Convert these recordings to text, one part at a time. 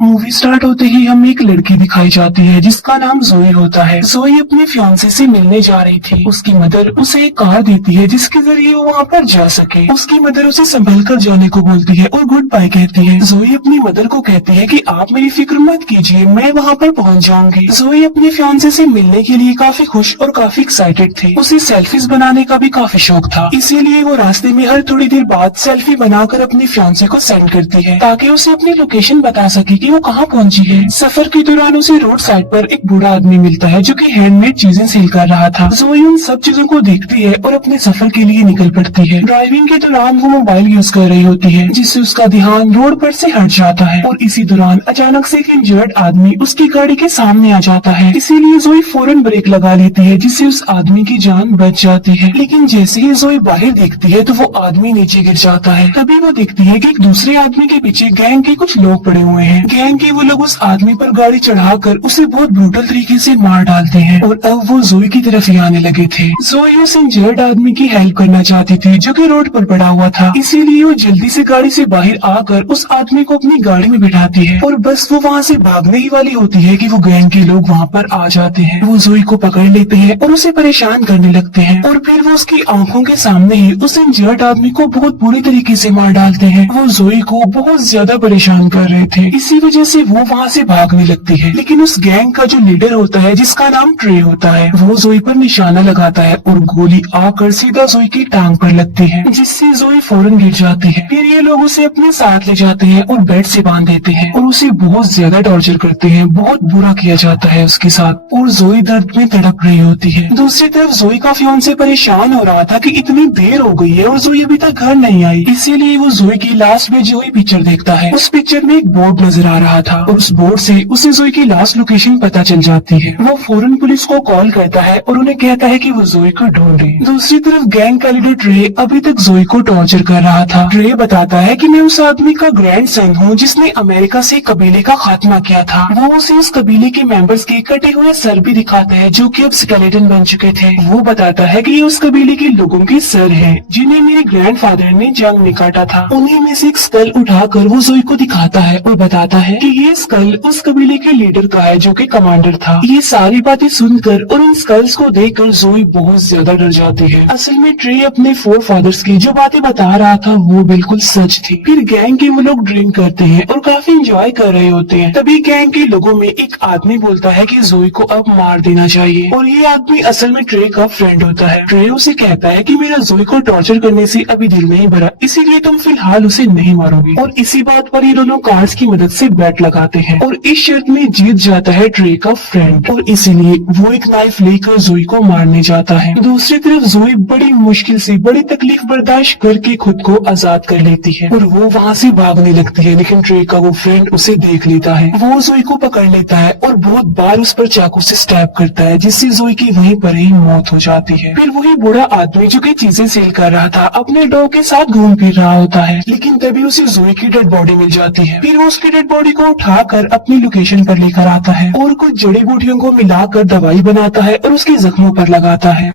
Movie start होते ही हमें एक लड़की दिखाई जाती है जिसका नाम जोई होता है। जोई अपने फियांसे से मिलने जा रही थी। उसकी मदर उसे एक कार देती है जिसके जरिए वो वहाँ पर जा सके। उसकी मदर उसे संभल कर जाने को बोलती है और गुड बाय कहती है। जोई अपनी मदर को कहती है कि आप मेरी फिक्र मत कीजिए, मैं वहाँ पर पहुँच जाऊंगी। जोई अपने फियांसे से मिलने के लिए काफी खुश और काफी एक्साइटेड थी। उसे सेल्फीज बनाने का भी काफी शौक था, इसीलिए वो रास्ते में हर थोड़ी देर बाद सेल्फी बनाकर अपने फियांसे को सेंड करती है ताकि उसे अपनी लोकेशन बता सके कि वो कहाँ पहुंची है। सफर के दौरान उसे रोड साइड पर एक बूढ़ा आदमी मिलता है जो कि हैंडमेड चीजें सेल कर रहा था। जोई उन सब चीजों को देखती है और अपने सफर के लिए निकल पड़ती है। ड्राइविंग के दौरान वो मोबाइल यूज कर रही होती है जिससे उसका ध्यान रोड पर से हट जाता है और इसी दौरान अचानक से एक इंजर्ड आदमी उसकी गाड़ी के सामने आ जाता है। इसीलिए जोई फौरन ब्रेक लगा लेती है जिससे उस आदमी की जान बच जाती है। लेकिन जैसे ही जोई बाहर देखती है तो वो आदमी नीचे गिर जाता है। तभी वो देखती है कि एक दूसरे आदमी के पीछे गैंग के कुछ लोग पड़े हुए हैं। गैंग के वो लोग उस आदमी पर गाड़ी चढ़ाकर उसे बहुत ब्रूटल तरीके से मार डालते हैं और अब वो जोई की तरफ ही आने लगे थे। जोई उस इंजर्ड आदमी की हेल्प करना चाहती थी जो कि रोड पर पड़ा हुआ था, इसीलिए वो जल्दी से गाड़ी से बाहर आकर उस आदमी को अपनी गाड़ी में बिठाती है और बस वो वहाँ से भागने ही वाली होती है कि वो गैंग के लोग वहाँ पर आ जाते हैं। वो जोई को पकड़ लेते हैं और उसे परेशान करने लगते हैं और फिर वो उसकी आंखों के सामने ही उस इंजर्ड आदमी को बहुत बुरी तरीके से मार डालते हैं। वो जोई को बहुत ज्यादा परेशान कर रहे थे, इसी वजह से वो वहाँ से भागने लगती है। लेकिन उस गैंग का जो लीडर होता है जिसका नाम ट्रे होता है, वो जोई पर निशाना लगाता है और गोली आकर सीधा जोई की टांग पर लगती है जिससे जोई फौरन गिर जाती है। फिर ये लोग उसे अपने साथ ले जाते हैं और बेड से बांध देते हैं और उसे बहुत ज्यादा टॉर्चर करते हैं। बहुत बुरा किया जाता है उसके साथ और जोई दर्द में तड़प रही होती है। दूसरी तरफ जोई का फियांसे परेशान हो रहा था कि इतनी देर हो गई है और जोई अभी तक घर नहीं आई, इसीलिए वो जोई की लास्ट में जोई पिक्चर देखता है। उस पिक्चर में एक बोर्ड नजर आ रहा था और उस बोर्ड से उसे जोई की लास्ट लोकेशन पता चल जाती है। वो फौरन पुलिस को कॉल करता है और उन्हें कहता है कि वो जोई को ढूंढ रहे। दूसरी तरफ गैंग का लीडर ट्रे अभी तक जोई को टॉर्चर कर रहा था। ट्रे बताता है कि मैं उस आदमी का ग्रैंड सन हूँ जिसने अमेरिका से कबीले का खात्मा किया था। वो उसे उस कबीले के मेंबर्स के कटे हुए सर भी दिखाता है जो कि अब स्केलेटन बन चुके थे। वो बताता है कि ये उस कबीले के लोगों के सर है जिन्हें मेरे ग्रैंडफादर ने जंग में काटा था। उन्हीं में से एक स्कल उठाकर वो जोई को दिखाता है और बताता है कि ये स्कल उस कबीले के लीडर का है जो कि कमांडर था। ये सारी बातें सुनकर और उन स्कल्स को देखकर जोई बहुत ज्यादा डर जाती है। असल में ट्रे अपने फोर फादर्स की जो बातें बता रहा था वो बिल्कुल सच थी। फिर गैंग के वो लोग ड्रिंक करते हैं और काफी एंजॉय कर रहे होते हैं। तभी गैंग के लोगों में एक आदमी बोलता है कि जोई को अब मार देना चाहिए और ये आदमी असल में ट्रे का फ्रेंड होता है। ट्रे उसे कहता है कि मेरा जोई को टॉर्चर करने से अभी दिल नहीं भरा, इसीलिए तुम फिलहाल उसे नहीं मारोगे। और इसी बात पर ये दोनों कार्ड्स की मदद से बैट लगाते हैं और इस शर्त में जीत जाता है ट्रे का फ्रेंड और इसीलिए वो एक नाइफ लेकर जोई को मारने जाता है। दूसरी तरफ जोई बड़ी मुश्किल से बड़ी तकलीफ बर्दाश्त करके खुद को आजाद कर लेती है और वो वहाँ से भागने लगती है। लेकिन ट्रे का वो फ्रेंड उसे देख लेता है। वो जोई को पकड़ लेता है और बहुत बार उस पर चाकू से स्टैब करता है जिससे जोई की वहीं पर ही मौत हो जाती है। फिर वही बूढ़ा आदमी जो कि चीजें सेल कर रहा था अपने डॉग के साथ घूम फिर रहा होता है, लेकिन तभी उसे जोई की डेड बॉडी मिल जाती है। फिर वो उसकी डेड बॉडी को उठाकर अपनी लोकेशन पर लेकर आता है और कुछ जड़ी बूटियों को मिलाकर दवाई बनाता है और उसके जख्मों पर लगाता है।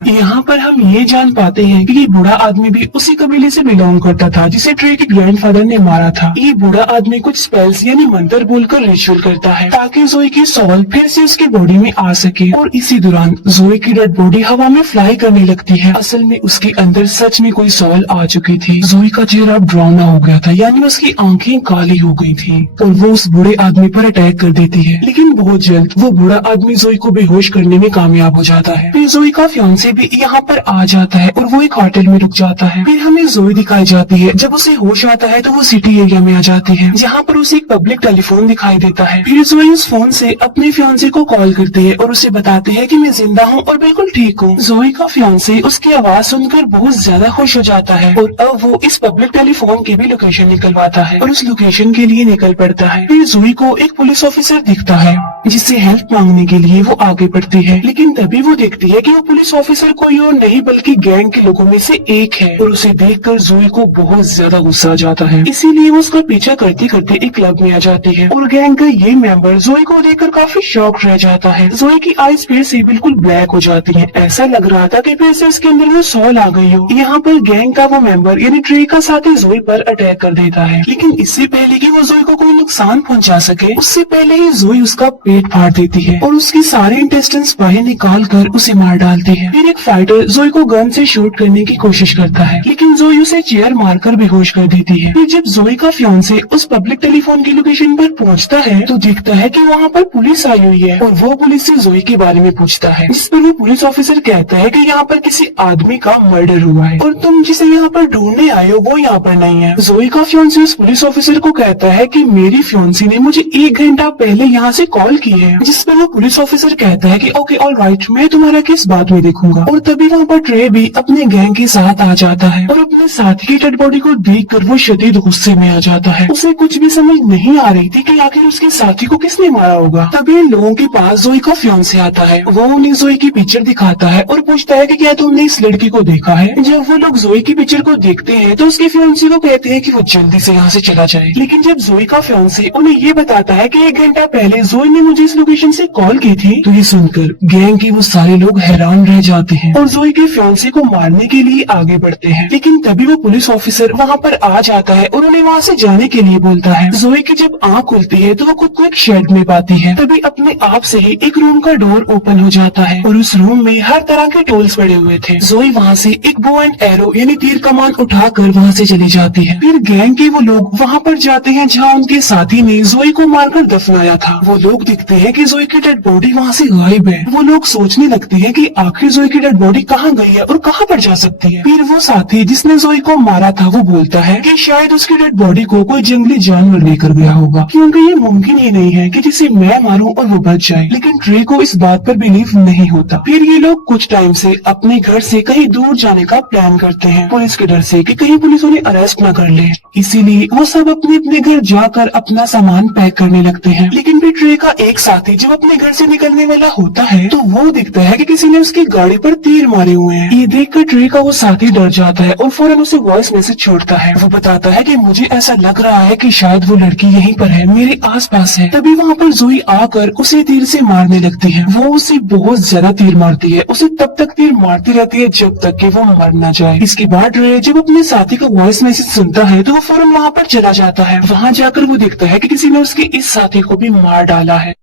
यहाँ पर हम ये जान पाते हैं कि ये बूढ़ा आदमी भी उसी कबीले से बिलोंग करता था जिसे ट्रे के ग्रैंडफादर ने मारा था। ये बूढ़ा आदमी कुछ स्पेल्स यानी मंत्र बोलकर रिचुअल करता है ताकि जोई की सोल फिर से उसकी बॉडी में आ सके और इसी दौरान जोई की डेड बॉडी हवा में फ्लाई करने लगती है। असल में उसके अंदर सच में कोई सोल आ चुकी थी। जोई का चेहरा डरावना हो गया था, यानी उसकी आंखें काली हो गई थी और वो उस बूढ़े आदमी पर अटैक कर देती है। लेकिन बहुत जल्द वो बूढ़ा आदमी जोई को बेहोश करने में कामयाब हो जाता है। फिर जोई का फियांसे भी यहाँ पर आ जाता है और वो एक होटल में रुक जाता है। फिर हमें जोई दिखाई जाती है। जब उसे होश आता है तो वो सिटी एरिया में आ जाती है जहाँ पर उसे एक पब्लिक टेलीफोन दिखाई देता है। फिर जोई उस फोन से अपने फियांसे को कॉल करती है और उसे बताते हैं कि मैं जिंदा हूँ और बिल्कुल ठीक हूँ। जोई का फियांसे उसकी आवाज सुनकर बहुत ज्यादा खुश हो जाता है और अब वो इस पब्लिक टेलीफोन की भी लोकेशन निकलवाता है और उस लोकेशन के लिए निकल पड़ता है। फिर जोई को एक पुलिस ऑफिसर दिखता है जिससे हेल्प मांगने के लिए वो आगे बढ़ती है, लेकिन तभी वो देखती है कि वो पुलिस ऑफिसर ऑफिसर कोई और नहीं बल्कि गैंग के लोगों में से एक है और उसे देखकर जोई को बहुत ज्यादा गुस्सा आ जाता है। इसीलिए वो उसका पीछा करते करते एक क्लब में आ जाती है और गैंग का ये मेंबर जोई को देखकर काफी शॉक रह जाता है। जोई की आईज फिर से बिल्कुल ब्लैक हो जाती है। ऐसा लग रहा था कि फिर से उसके अंदर वो सॉल आ गई हो। यहाँ पर गैंग का वो मेंबर यानी ट्रे का साथी जोई पर अटैक कर देता है, लेकिन इससे पहले कि वो जोई को कोई नुकसान पहुंचा सके उससे पहले ही जोई उसका पेट फाड़ देती है और उसकी सारे इंटेस्टाइन्स बाहर निकाल कर उसे मार डालती है। फिर एक फाइटर जोई को गन से शूट करने की कोशिश करता है, लेकिन जोई उसे चेयर मारकर बेहोश कर देती है। फिर जब जोई का फियांसे उस पब्लिक टेलीफोन की लोकेशन पर पहुंचता है तो दिखता है कि वहाँ पर पुलिस आई हुई है और वो पुलिस से जोई के बारे में पूछता है, जिस पर वो पुलिस ऑफिसर कहता है कि यहाँ पर किसी आदमी का मर्डर हुआ है और तुम जिसे यहाँ पर ढूंढने आए हो वो यहाँ पर नहीं है। जोई का फियांसे उस पुलिस ऑफिसर को कहता है कि मेरी फियांसी ने मुझे 1 घंटा पहले यहाँ से कॉल की है, जिस पर वो पुलिस ऑफिसर कहता है कि ओके ऑलराइट, मैं तुम्हारा केस बाद में देखूंगा। और तभी वहाँ पर ट्रे भी अपने गैंग के साथ आ जाता है और अपने साथी की डेड बॉडी को देखकर वो शदीद गुस्से में आ जाता है। उसे कुछ भी समझ नहीं आ रही थी कि आखिर उसके साथी को किसने मारा होगा। तभी इन लोगों के पास जोई का फियांसे आता है। वो उन्हें जोई की पिक्चर दिखाता है और पूछता है कि क्या तुमने इस लड़की को देखा है। जब वो लोग जोई की पिक्चर को देखते हैं तो उसके फियांसे को कहते हैं कि वो जल्दी से यहाँ से चला जाए, लेकिन जब जोई का फियांसे उन्हें ये बताता है कि 1 घंटा पहले जोई ने मुझे इस लोकेशन से कॉल की थी, तो ये सुनकर गैंग के वो सारे लोग हैरान रह जाते हैं और जोई के फियांसे को मारने के लिए आगे बढ़ते हैं। लेकिन तभी वो पुलिस ऑफिसर वहाँ पर आ जाता है और उन्हें वहाँ से जाने के लिए बोलता है। जोई की जब आँख खुलती है तो वो खुद को एक शेड में पाती है। तभी अपने आप से ही एक रूम का डोर ओपन हो जाता है और उस रूम में हर तरह के टूल्स पड़े हुए थे। जोई वहाँ से एक बो एंड एरो यानी तीर कमान उठाकर वहाँ से चली जाती है। फिर गैंग के वो लोग वहाँ पर जाते हैं जहाँ उनके साथी ने जोई को मारकर दफनाया था। वो लोग दिखते हैं कि जोई की डेड बॉडी वहाँ से गायब है। वो लोग सोचने लगते हैं कि आखिर जोई की डेड बॉडी कहाँ गई है और कहाँ पर जा सकती है। फिर वो साथी जिसने जोई को मारा था वो बोलता है कि शायद उसकी डेड बॉडी को कोई जंगली जानवर लेकर गया होगा, क्योंकि ये मुमकिन ही नहीं है कि जिसे मैं मारूं और वो बच जाए। लेकिन ट्रे को इस बात पर बिलीव नहीं होता। फिर ये लोग कुछ टाइम से अपने घर से कहीं दूर जाने का प्लान करते हैं, पुलिस के डर से कि कहीं पुलिस उन्हें अरेस्ट न कर ले। इसीलिए वो सब अपने अपने घर जाकर अपना सामान पैक करने लगते हैं। लेकिन फिर ट्रे का एक साथी जब अपने घर से निकलने वाला होता है तो वो दिखता है कि किसी ने उसकी गाड़ी पर तीर मारे हुए हैं। ये देखकर ट्रे का वो साथी डर जाता है और फौरन उसे वॉइस मैसेज छोड़ता है। वो बताता है कि मुझे ऐसा लग रहा है कि शायद वो लड़की यहीं पर है, मेरे आसपास है। तभी वहाँ पर जोई आकर उसे तीर से मारने लगती है। वो उसे बहुत ज्यादा तीर मारती है, उसे तब तक तीर मारती रहती है जब तक कि वो मर न जाए। इसके बाद रे जब अपने साथी का वॉइस मैसेज सुनता है तो वो फौरन वहाँ पर चला जाता है। वहाँ जाकर वो देखता है कि किसी ने उसके इस साथी को भी मार डाला है।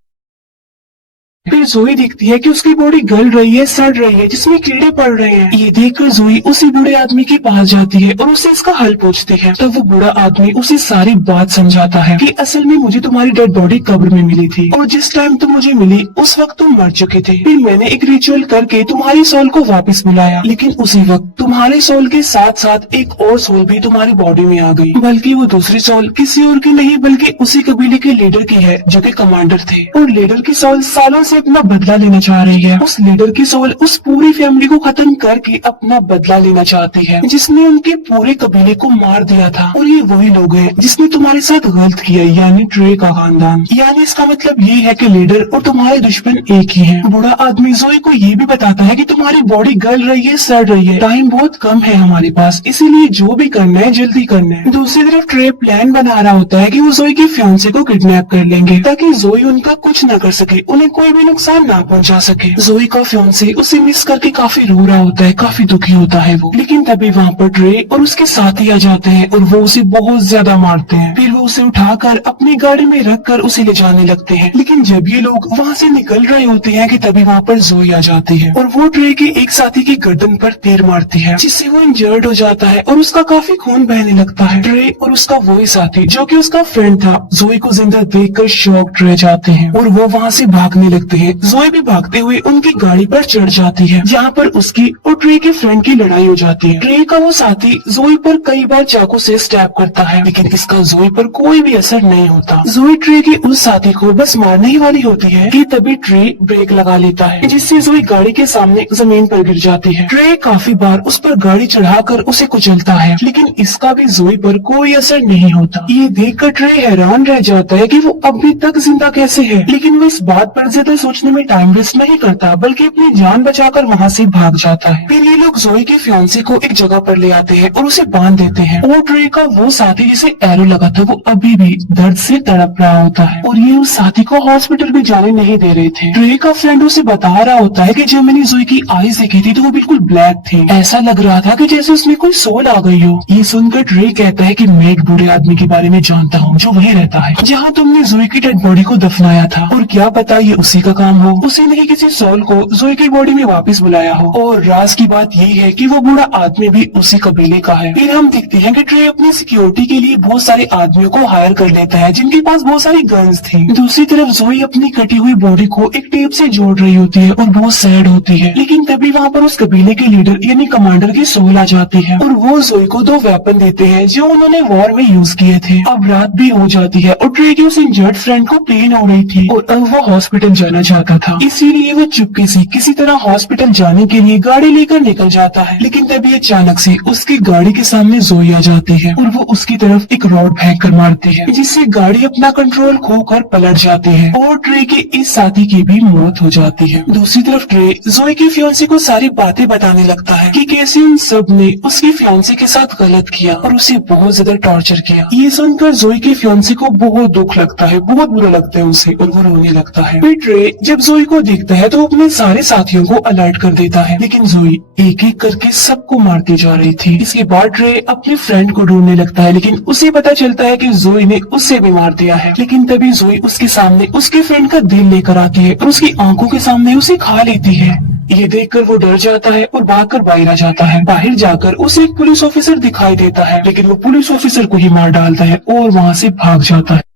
फिर जोई देखती है कि उसकी बॉडी गल रही है, सड़ रही है, जिसमें कीड़े पड़ रहे हैं। ये देखकर जोई उसी बूढ़े आदमी के पास जाती है और उससे इसका हल पूछती है। तब वो बूढ़ा आदमी उसे सारी बात समझाता है कि असल में मुझे तुम्हारी डेड बॉडी कब्र में मिली थी और जिस टाइम तुम मुझे मिली उस वक्त तुम मर चुके थे। फिर मैंने एक रिचुअल करके तुम्हारी सोल को वापस बुलाया, लेकिन उसी वक्त तुम्हारे सोल के साथ साथ एक और सोल भी तुम्हारी बॉडी में आ गई। बल्कि वो दूसरी सोल किसी और की नहीं बल्कि उसी कबीले के लीडर की है जो कि कमांडर थे, और लीडर की सोल सालों से अपना बदला लेना चाह रही है। उस लीडर की सोल उस पूरी फैमिली को खत्म करके अपना बदला लेना चाहती है जिसने उनके पूरे कबीले को मार दिया था। और ये वही लोग हैं जिसने तुम्हारे साथ गलत किया, यानी ट्रे का खानदान। यानी इसका मतलब ये है कि लीडर और तुम्हारे दुश्मन एक ही हैं। बूढ़ा आदमी जोई को ये भी बताता है कि तुम्हारी बॉडी गल रही है, सड़ रही है, टाइम बहुत कम है हमारे पास, इसीलिए जो भी करना है जल्दी करना है। दूसरी तरफ ट्रे प्लान बना रहा होता है कि वो जोई की फियांसे को किडनैप कर लेंगे ताकि जोई उनका कुछ न कर सके, उन्हें कोई भी नुकसान ना पहुंचा सके। जोई का फियांसे उसे मिस करके काफी रो रहा होता है, काफी दुखी होता है वो। लेकिन तभी वहाँ पर ट्रे और उसके साथी आ जाते हैं और वो उसे बहुत ज्यादा मारते हैं। फिर वो उसे उठाकर अपनी गाड़ी में रखकर उसे ले जाने लगते हैं। लेकिन जब ये लोग वहाँ से निकल रहे होते हैं कि तभी वहाँ पर जोई आ जाती है और वो ट्रे के एक साथी की गर्दन पर तीर मारती है, जिससे वो इंजर्ड हो जाता है और उसका काफी खून बहने लगता है। ट्रे और उसका वही साथी जो कि उसका फ्रेंड था जोई को जिंदा देखकर शॉक्ड रह जाते हैं और वो वहाँ से भागने लगते हैं। जोई भी भागते हुए उनकी गाड़ी पर चढ़ जाती है जहाँ पर उसकी और ट्रे के फ्रेंड की लड़ाई हो जाती है। ट्रे का वो साथी जोई पर कई बार चाकू से स्टैब करता है, लेकिन इसका जोई पर कोई भी असर नहीं होता। जोई ट्रे के उस साथी को बस मारने ही वाली होती है कि तभी ट्रे ब्रेक लगा लेता है, जिससे जोई गाड़ी के सामने जमीन पर गिर जाती है। ट्रे काफी बार उस पर गाड़ी चढ़ाकर उसे कुचलता है, लेकिन इसका भी जोई पर कोई असर नहीं होता। ये देखकर ट्रे हैरान रह जाता है कि वो अभी तक जिंदा कैसे है, लेकिन वो इस बात पर ज्यादा सोचने में टाइम वेस्ट नहीं करता बल्कि अपनी जान बचाकर वहाँ से भाग जाता है। फिर ये लोग जोई के फियांसे को एक जगह पर ले आते हैं और उसे बांध देते हैं और ट्रे का वो साथी जिसे एरो लगा था वो अभी भी दर्द से तड़प रहा होता है और ये उस साथी को हॉस्पिटल भी जाने नहीं दे रहे थे। ट्रे का फ्रेंड उसे बता रहा होता है कि जब मैंने जोई की आईज देखी थी तो वो बिल्कुल ब्लैक थी, ऐसा लग रहा था कि जैसे उसमें कोई सोल आ गई हो। ये सुनकर ट्रे कहता है कि मैं एक बूढ़े आदमी के बारे में जानता हूँ जो वहीं रहता है जहाँ तुमने जोई की डेड बॉडी को दफनाया था, और क्या पता ये उसी का काम हो, उसी ने किसी सोल को जोई की बॉडी में वापस बुलाया हो। और राज की बात यही है कि वो बूढ़ा आदमी भी उसी कबीले का है। फिर हम देखते हैं कि ट्रे अपनी सिक्योरिटी के लिए बहुत सारे आदमियों को हायर कर लेता है जिनके पास बहुत सारी गन्स थी। दूसरी तरफ जोई अपनी कटी हुई बॉडी को एक टेप से जोड़ रही होती है और बहुत सैड होती है, लेकिन तभी वहाँ पर उस कबीले के लीडर यानी कमांडर की सोल आ जाती है और वो जोई को 2 वेपन देते हैं जो उन्होंने वॉर में यूज किए थे। अब रात भी हो जाती है और ट्रे की उस इंजर्ड फ्रेंड को पेन हो रही थी और अब वो हॉस्पिटल जाना चाहता था, इसीलिए वो चुपके से किसी तरह हॉस्पिटल जाने के लिए गाड़ी लेकर निकल जाता है। लेकिन तभी अचानक से उसकी गाड़ी के सामने जोई आ जाती है और वो उसकी तरफ एक रॉड फेंक कर मारती है जिससे गाड़ी अपना कंट्रोल खोकर पलट जाती है और ट्रे के इस साथी की भी मौत हो जाती है। दूसरी तरफ ट्रे जोई के फियांसे को सारी बातें बताने लगता है कि कैसे उन सब ने उसके फियांसे के साथ गलत किया और उसे बहुत ज्यादा टॉर्चर किया। ये सुनकर जोई के फियांसे को बहुत दुख लगता है, बहुत बुरा लगता है उसे और वो रोने लगता है। फिर ट्रे जब जोई को देखता है तो अपने सारे साथियों को अलर्ट कर देता है, लेकिन जोई एक एक करके सबको मारती जा रही थी। इसके बाद ट्रे अपने फ्रेंड को ढूंढने लगता है, लेकिन उसे पता चलता है कि जोई ने उससे भी मार दिया है। लेकिन तभी जोई उसके सामने उसके फ्रेंड का दिल लेकर आती है और उसकी आंखों के सामने उसे खा लेती है। ये देखकर वो डर जाता है और भागकर बाहर आ जाता है। बाहर जाकर उसे एक पुलिस ऑफिसर दिखाई देता है, लेकिन वो पुलिस ऑफिसर को ही मार डालता है और वहाँ से भाग जाता है।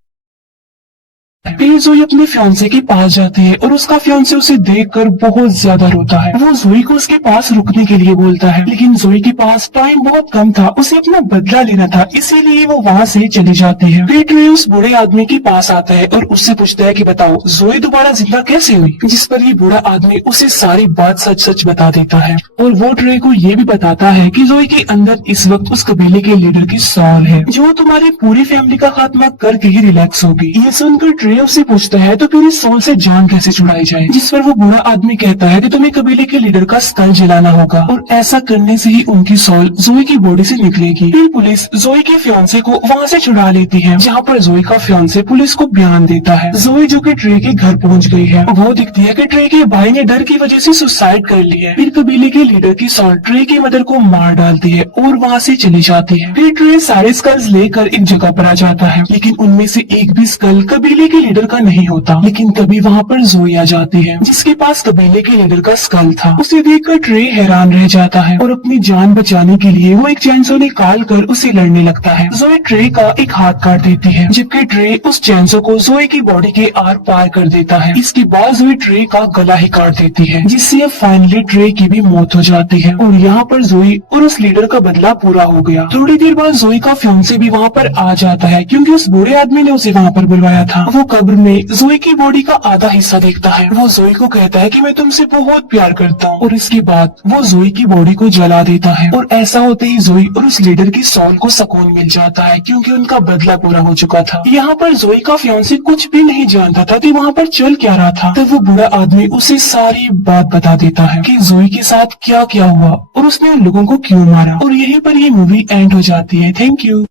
फिर जोई अपने फियांसे के पास जाती है और उसका फियांसे उसे देखकर बहुत ज्यादा रोता है। वो जोई को उसके पास रुकने के लिए बोलता है, लेकिन जोई के पास टाइम बहुत कम था, उसे अपना बदला लेना था, इसीलिए वो वहाँ से चली जाती है। फिर ट्रे उस बूढ़े आदमी के पास आता है और उससे पूछता है कि बताओ जोई दोबारा जिंदा कैसे हुई, जिस पर ये बूढ़ा आदमी उसे सारी बात सच सच बता देता है और वो ट्रे को ये भी बताता है कि जोई के अंदर इस वक्त उस कबीले के लीडर की सॉल है जो तुम्हारी पूरी फैमिली का खात्मा करके ही रिलैक्स होगी। ये सुनकर ट्रे उससे पूछता है तो फिर इस सोल से जान कैसे छुड़ाई जाए, जिस पर वो बूढ़ा आदमी कहता है कि तुम्हें कबीले के लीडर का स्कल जलाना होगा और ऐसा करने से ही उनकी सोल जोई की बॉडी से निकलेगी। फिर पुलिस जोई के फियांसे को वहाँ से छुड़ा लेती है, जहाँ पर जोई का फियांसे पुलिस को बयान देता है। जोई जो कि ट्रे के घर पहुँच गई है, वो दिखती है कि ट्रे के भाई ने डर की वजह से सुसाइड कर ली है। फिर कबीले के लीडर की सोल ट्रे की मदर को मार डालती है और वहाँ से चली जाती है। फिर ट्रे सारे स्कल्स लेकर एक जगह पर आ जाता है, लेकिन उनमें से एक भी स्कल कबीले के लीडर का नहीं होता। लेकिन तभी वहाँ पर जोई आ जाती है जिसके पास कबीले के लीडर का स्कल था। उसे देखकर ट्रे हैरान रह जाता है और अपनी जान बचाने के लिए वो एक चैनसो निकाल कर उसे लड़ने लगता है। जोई ट्रे का एक हाथ काट देती है, जबकि ट्रे उस चैनसो को जोई की बॉडी के आर पार कर देता है। इसके बाद जोई ट्रे का गला ही काट देती है, जिससे अब फाइनली ट्रे की भी मौत हो जाती है और यहाँ पर जोई और उस लीडर का बदला पूरा हो गया। थोड़ी देर बाद जोई का फियांसे भी वहाँ पर आ जाता है, क्योंकि उस बूढ़े आदमी ने उसे वहाँ पर बुलवाया था। वो कब्र में जोई की बॉडी का आधा हिस्सा देखता है। वो जोई को कहता है कि मैं तुमसे बहुत प्यार करता हूँ और इसके बाद वो जोई की बॉडी को जला देता है और ऐसा होते ही जोई और उस लीडर की सोल को सुकून मिल जाता है, क्योंकि उनका बदला पूरा हो चुका था। यहाँ पर जोई का फियांसे कुछ भी नहीं जानता था कि वहाँ पर चल क्या रहा था। तब वो बूढ़ा आदमी उसे सारी बात बता देता है कि जोई के साथ क्या क्या हुआ और उसने उन लोगों को क्यों मारा, और यहीं पर ये मूवी एंड हो जाती है। Thank you.